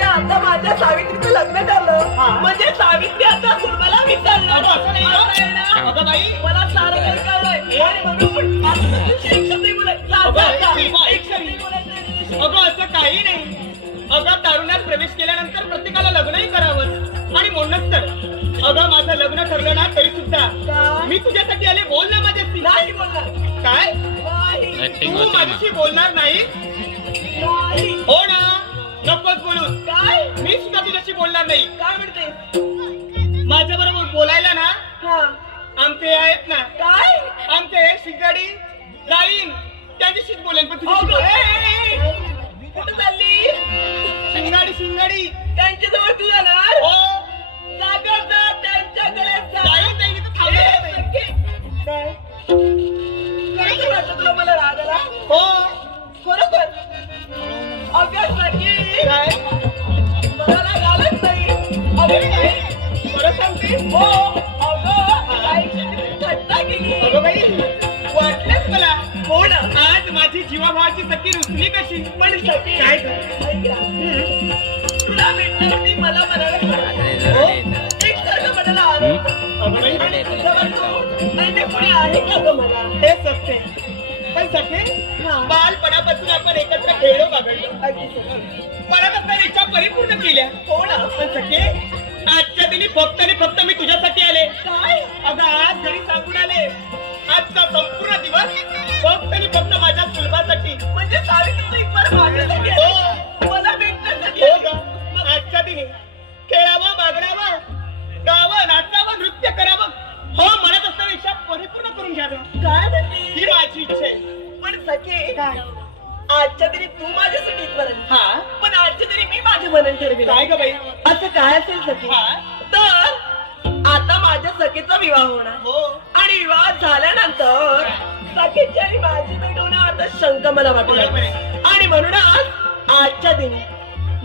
म्हणजे आता माझ्या सावित्रीचं लग्न हा. म्हणजे सावित्री आता विसरलं अगं, असं नाही. मला सारं. अगं, असं काही नाही. अगं तारुण्यात प्रवेश केल्यानंतर प्रत्येकाला लग्नही करावं. आणि म्हणूनच तर. अगं माझं लग्न ठरलं ना तरी सुद्धा? मी तुझ्यासाठी आले बोल ना माझ्याशी. नाही बोलणार. काय? तू. माझ्याशी बोलणार नाही? नाही. हो ना नकोच बोलू काय? मी सुद्धा तुझ्याशी बोलणार नाही? काय म्हणते? माझ्या बरोबर बोलायला ना हा. आमचे आहेत ना काय? आमचे शिंगाडी लाईन त्यांच्याशीच बोलेन पण हो तुझ्याशी गं, बोल- ए, ए, ए. कुठं चालली? शिंगाडी शिंगाडी. त्यांच्याजवळ तू जाणार? हो. सागर जा त्यांच्याकडे जा. जाईन मी तर ए, थांबणार नाही. सख्खे. काय? खरोखर वाटतं तुला मला राग आला हो. खरोखर? सखी काय मला राग नाही अगं नाही. खरं सांगते हो अगं आईची थट्टा केली अगं बाई वाटलंच मला हो आज माझी जीवाभावाची सखी रुसली कशी पण सखी काय गं? ऐक मी मला मनाला एक सारखं मनाला अगं बाई नाही ते कोणी आहे का मला हे सत्य बालपणापासून आपण एकत्र खेळलो बागडलो इच्छा परिपूर्ण केल्या. हो ना पण सखे आजच्या दिनी फक्त आणि फक्त मी तुझ्यासाठी आले. काय? अगं आज घरी सांगून आले. आजचा संपूर्ण दिवस फक्त आणि फक्त माझ्या सुलभासाठी. म्हणजे इतपर माझ्यासाठी काय ग बाई? असं काय असेल सखी तर आता माझ्या सखीचा विवाह होणार. हो. आणि विवाह झाल्यानंतर सखीची आणि माझी भेट होणं आता शंक मला वाटू बरोबर लागली. आहे. आणि म्हणूनच आजच्या दिनी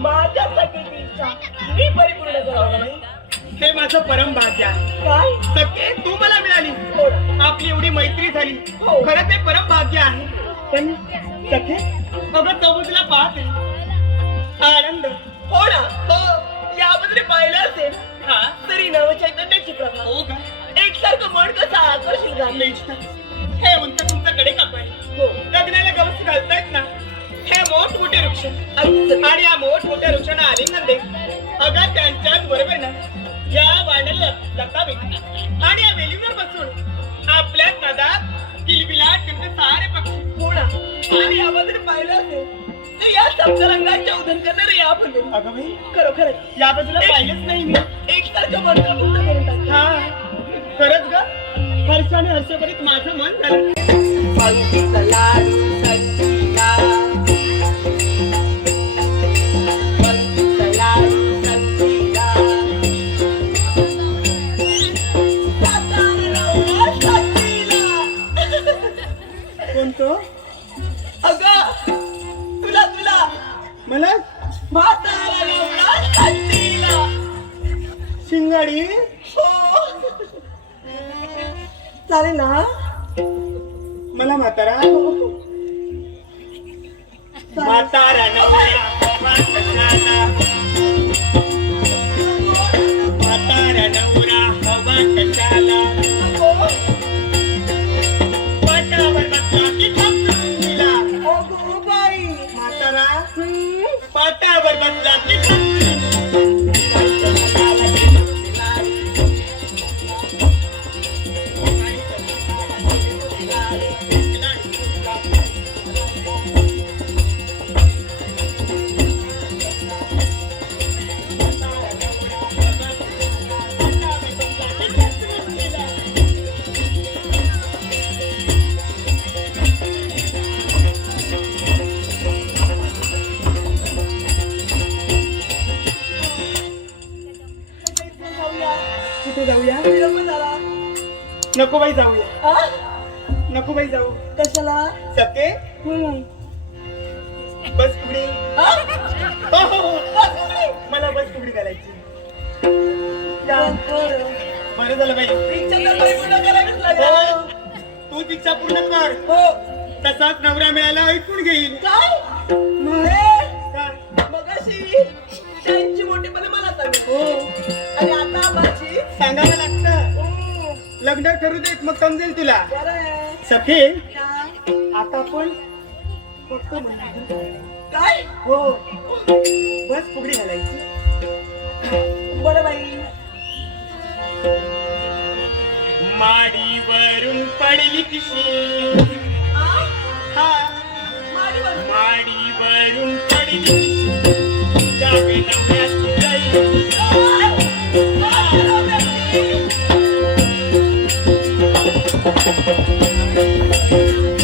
माझ्या सखीची इच्छा मी परिपूर्ण करावं. हे माझं परम भाग्य आहे. काय? सखे तू मला मिळाली. हो. आपली एवढी मैत्री झाली. हो. खरं ते परम भाग्य आहे. पण सखे? अगं चौबतीला पाहते. आनंद. हो ना हो याबद्दल पाहिलं असेल. हा तरी नवचैतन्याची प्रभा हो का? एकसारखं मन कसं आकर्षित झालं. हे उंच तुमच्याकडे कापाय हो लग्नाला गवस घालतायत ना? हे मोठमोठे वृक्ष. अगदी आणि या मोठमोठ्या वृक्षांना आलिंगन दे. अगं त्यांच्याच बरोबर ना या वाड्याला लतावे आणि या वेलीवर बसून आपल्या नदात किलबिलाट करते सारे पक्षी. हो ना? आणि याबद्दल पाहिलं असेल तर या सप्तरंगाच्या उधन करणारे या अगं बाई खरोखरच. या बाजूला पाहिलंच नाही मी. एकसारखं मन करून. हा खरंच ग? हर्ष आणि हर्षभरीत माझं मन झालं. लाडू. मला म्हातारा. शिंगाडी हो. चालेल ना मला म्हातारा म्हातारा नवरा म्हातारा तिथे जाऊया नको बाई जाऊया आ? नको बाई जाऊ कशाला सके हम्म. बस कुबडी आ? हो हो हो मला बस कुबडी घालायची या. बरं. बरं झालं बाई इच्छा तर परिपूर्ण करावीच लागेल. हो. तू दीक्षा पूर्ण कर हो तसाच नवरा मिळाला ऐकून घेईल काय मग हे, काय? मगाशी त्यांची मोठेपणे मला सांगत हो आणि आता माझी सांगावं लागतं हम्म. लग्न करू देत मग समजेल तुला बरं आहे. सखे काय? आता आपण फक्त. काय हो बस फुगडी घालायची बरं बाई माडीवरून पडली किशी? हा माडीवर. माडीवरून पडली किशी जाई. ハハハハ!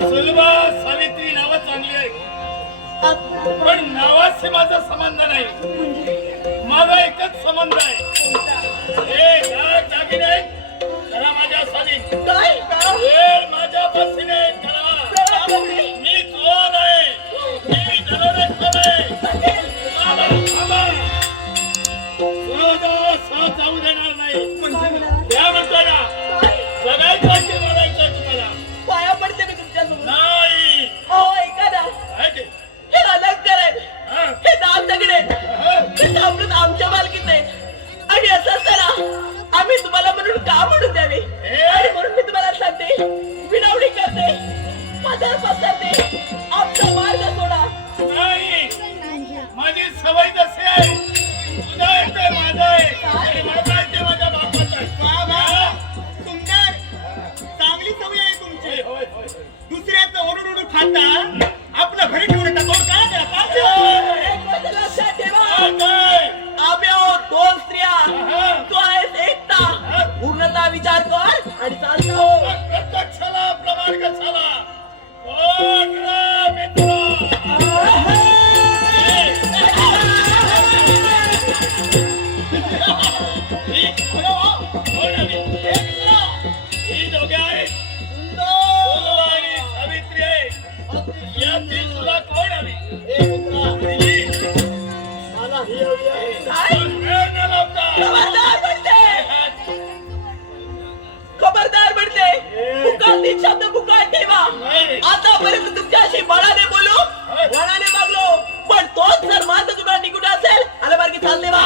सुलभा. सावित्री नाव चांगली आहे पण नावाशी माझा संबंध नाही माझा एकच संबंध आहे हे माझ्या? वेळ माझ्या बसीने बुकातील शब्द बुकात ठेवा. आतापर्यंत तुमच्याशी बळाने बोलू बळाने मागलो. पण तोच जर माझं तुला निघून असेल आला मार्गी चालते वा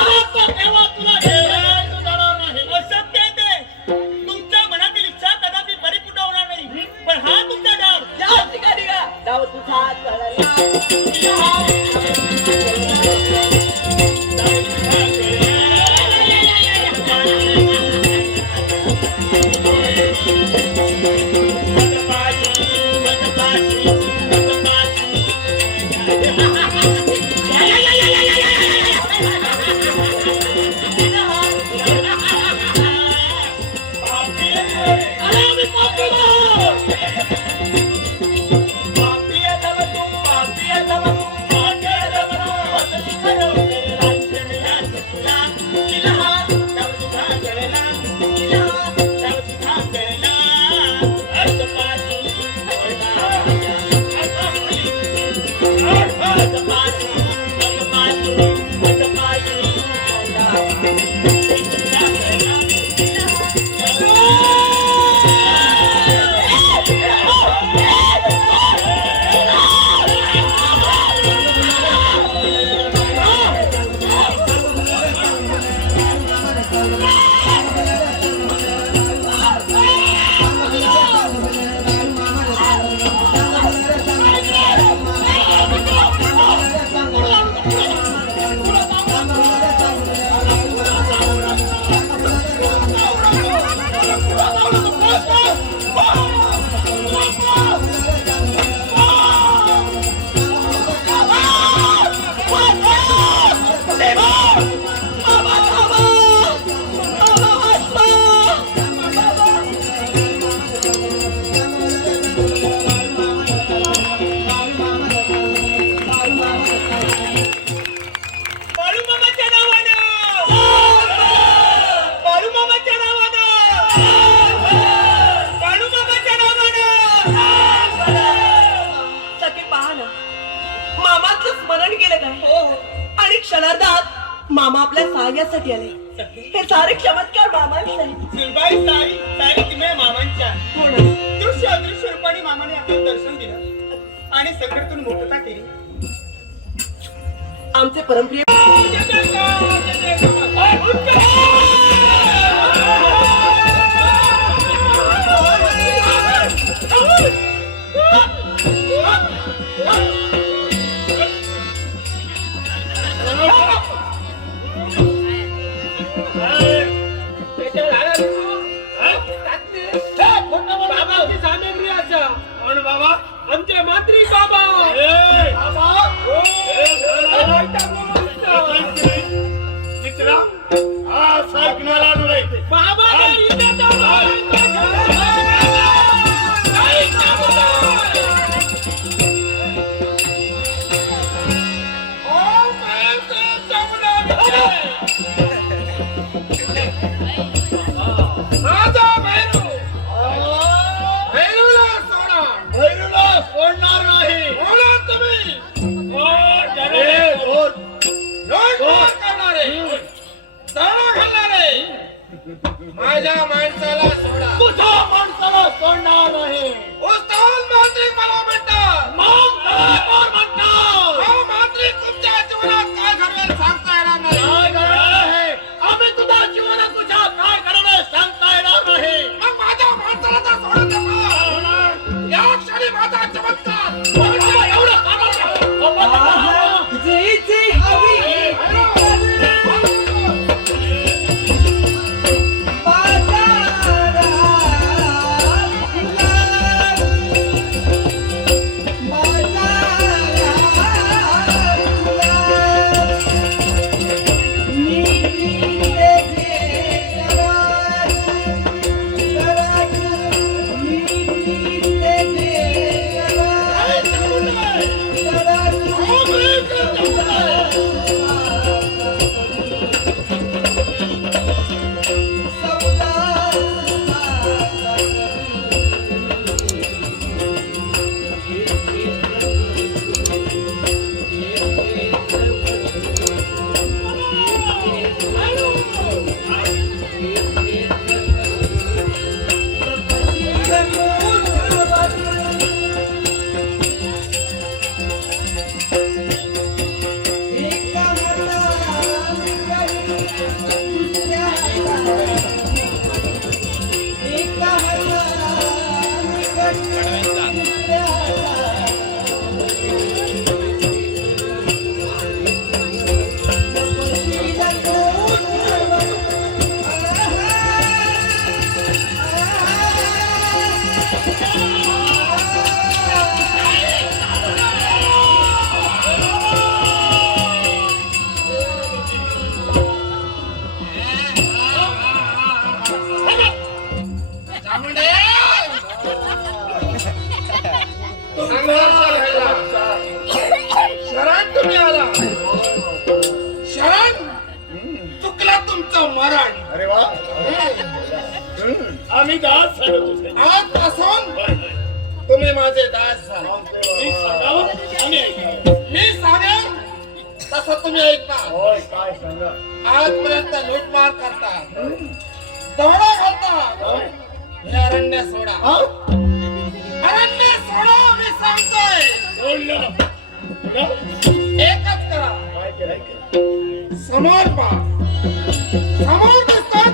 सहाय्यासाठी आले हे सारे चमत्कार मामांचे सारी सारी मामांच्या हो दृश्य अदृश्य रूपाने मामाने आपलं दर्शन दिलं आणि सगळ्यातून मुक्तता केली आमचे परमप्रिय अरे वा. आम्ही दास आजपासून तुम्ही माझे दास झाले. मी सांगावं आणि ऐकावं. मी सांगेन तसं तुम्ही ऐकता होय काय सांगा. आजपर्यंत लूटमार करता. दौडा घालता होय. हे अरण्य सोडा. हा? अरण्य सोडा मी सांगतोय. एकच करा. काय समोर पहा समोर दिसतोय तो धनगुरवाड्याचा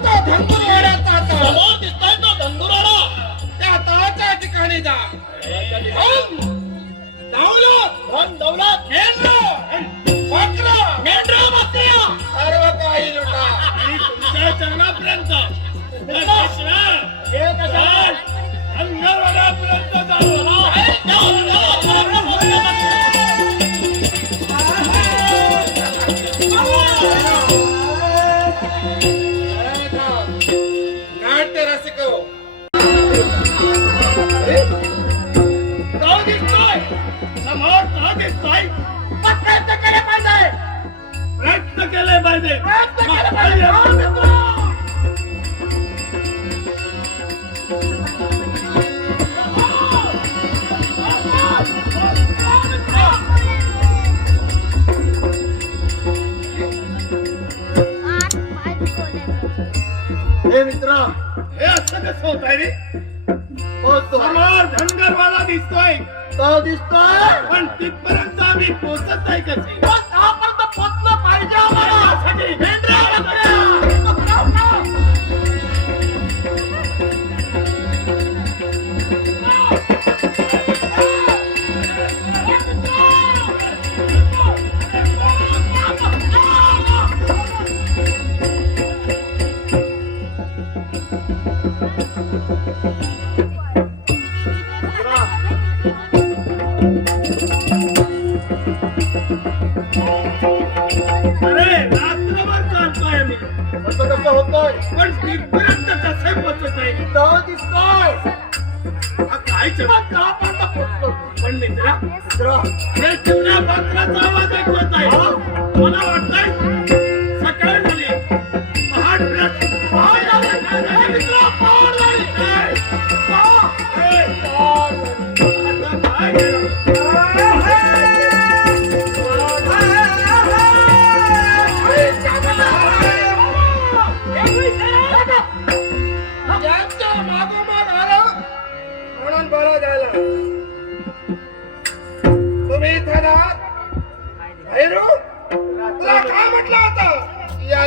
म्हणून बरं झालं तुम्ही इथे ना भैरू तुला काय म्हटलं होतं या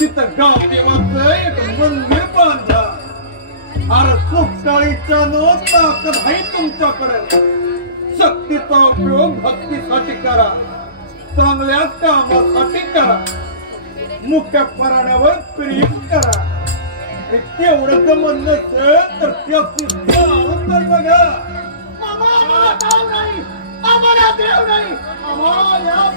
तिथं गाव देवाचं एक मंदिर बांधा अरे सुकाळीच्या नो ताकद आहे तुमच्याकडे. शक्तीचा उपयोग भक्तीसाठी करा. चांगल्या कामासाठी करा. मुख्य पराण्यावर प्रेम करा. आणि तेवढं जर म्हणलं तर जाण तर बघा. आम्हाला गाव नाही आम्हाला देव नाही. आम्हाला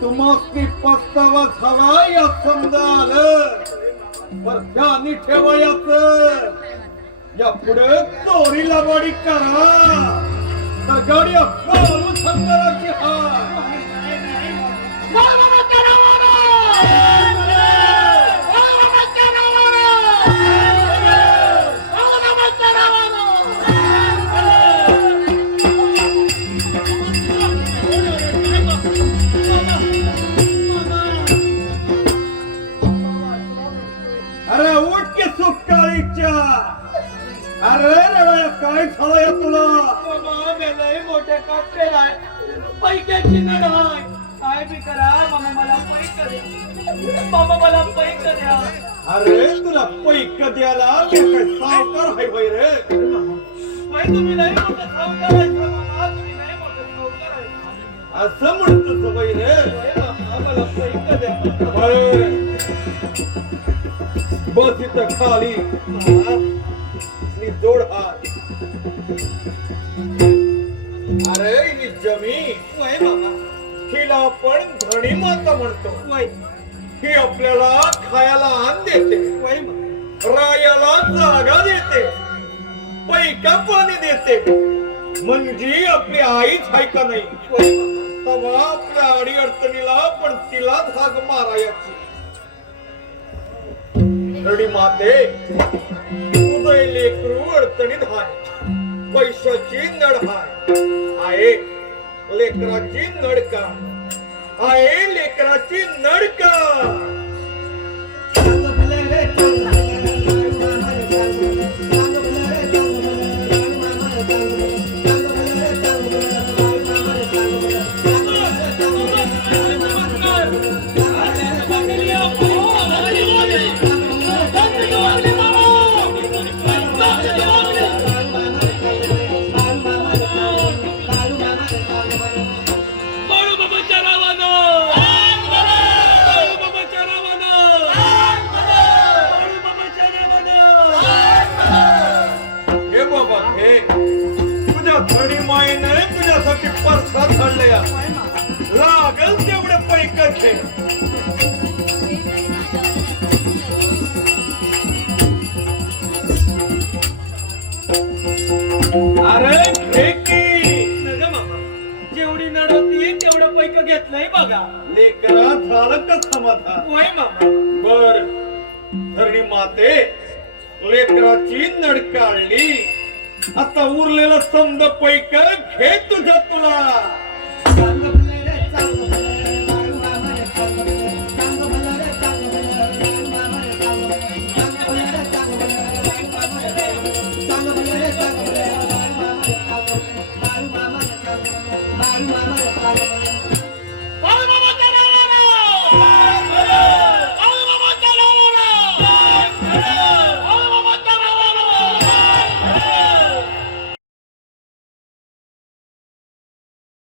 तुम्हाला पस्तावा झाला या समजा आलं बर ध्यानी ठेवायचं. या पुढे चोरीला लबाडी करा. तर गाडी पाळू संदराची हाय अरे उठ की सुकाळीच्या अरे रडा काय झालं या तुला? बाबा गेलाय मोठ्या पैक्याची काय बी करा मामा मला पैक द्या मामा मला पैक द्या अरे तुला पैक द्यायला सावकार आहे रे? तुम्ही नाही मोठं सावकार बस इथं खाली. जोड अरे ही जमीन. वय मामा हिला आपण धणी माता म्हणतो. वय ही आपल्याला खायला देते. रायाला जागा देते. पैका पाणी देते. म्हणजे आपली आईच आहे का नाही? तेव्हा आपल्या अडी अडचणीला पण तिलाच हाक मारायची. रडी माते उदय लेकरू अडचणीत हाय. पैशाची नड हाय. आहे लेकराची नडका आहे लेकराची नडका बाळूबाबाच्या घे अरे घे की नग मामा जेवढी नड होती तेवढं पैक घेतलंय बघा. लेकरा झालं का समाधान? वय मामा. बर. धरणी माते लेकराची नड काढली. आता उरलेलं समज पैक घे तुझ्या तुला